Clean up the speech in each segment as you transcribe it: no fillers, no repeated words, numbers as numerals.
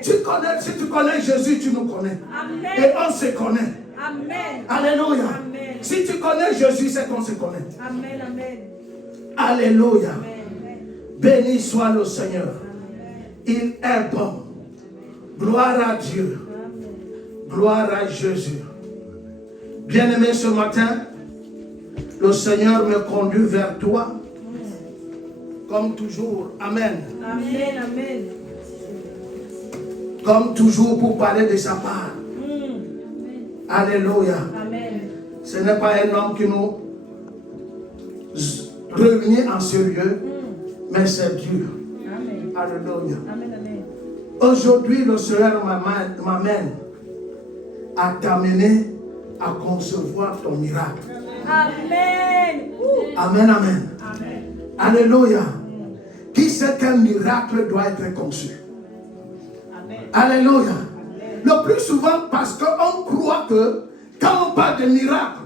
Si tu connais Jésus, tu nous connais. Amen. Et on se connaît. Amen. Alléluia. Amen. Si tu connais Jésus, c'est qu'on se connaît. Amen. Amen. Alléluia. Amen. Béni soit le Seigneur. Amen. Il est bon. Gloire à Dieu. Amen. Gloire à Jésus. Bien-aimé, ce matin, le Seigneur me conduit vers toi. Comme toujours. Amen. Amen. Amen. Comme toujours pour parler de sa part. Alléluia. Amen. Ce n'est pas un homme qui nous réunit en ce lieu, mais c'est Dieu. Amen. Alléluia. Amen. Amen. Aujourd'hui, le Seigneur m'amène à t'amener à concevoir ton miracle. Amen. Amen, amen. Amen. Alléluia. Qui sait qu'un miracle doit être conçu? Amen. Alléluia. Le plus souvent parce qu'on croit que quand on parle de miracle,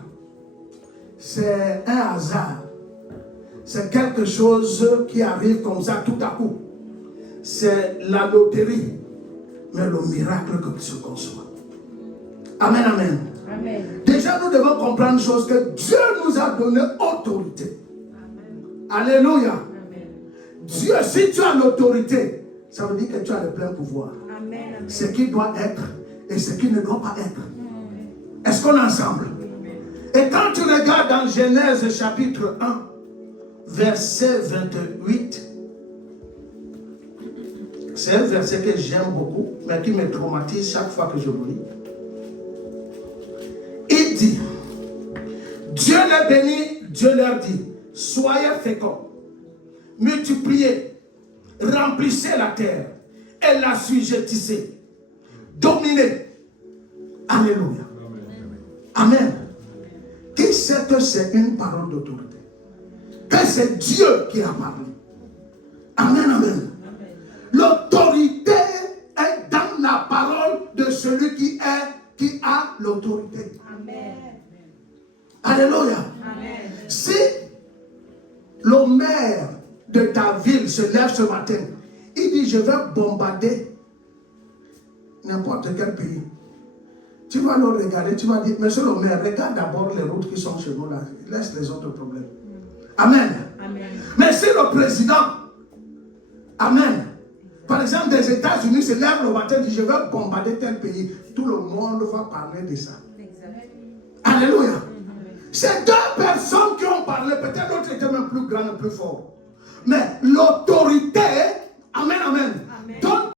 c'est un hasard. C'est quelque chose qui arrive comme ça tout à coup. C'est la loterie. Mais le miracle que se conçoit. Amen, amen. Amen. Déjà, nous devons comprendre une chose, que Dieu nous a donné autorité. Alléluia. Amen. Dieu, si tu as l'autorité, ça veut dire que tu as le plein pouvoir. Amen. Amen. Ce qui doit être et ce qui ne doit pas être. Est-ce qu'on est ensemble? Et quand tu regardes dans Genèse chapitre 1, verset 28, c'est un verset que j'aime beaucoup, mais qui me traumatise chaque fois que je le lis. Il dit, Dieu les bénit, Dieu leur dit, soyez féconds, multipliez, remplissez la terre et la sujettissez, dominez. Alléluia. Amen. Qui sait que c'est une parole d'autorité? Que c'est Dieu qui a parlé. Amen, amen. L'autorité est dans la parole de celui qui a l'autorité. Amen. Alléluia. Amen. Si le maire de ta ville se lève ce matin, il dit je vais bombarder n'importe quel pays. Tu vas le regarder, tu vas dire, monsieur le maire, regarde d'abord les routes qui sont chez nous là, laisse les autres problèmes. Amen. Amen. Mais si le président, amen, par exemple des États-Unis se lève le matin et dit je vais bombarder tel pays, tout le monde va parler de ça. Alléluia. C'est deux personnes qui ont parlé, peut-être l'autre était même plus grand et plus fort. Mais l'autorité, amen, amen,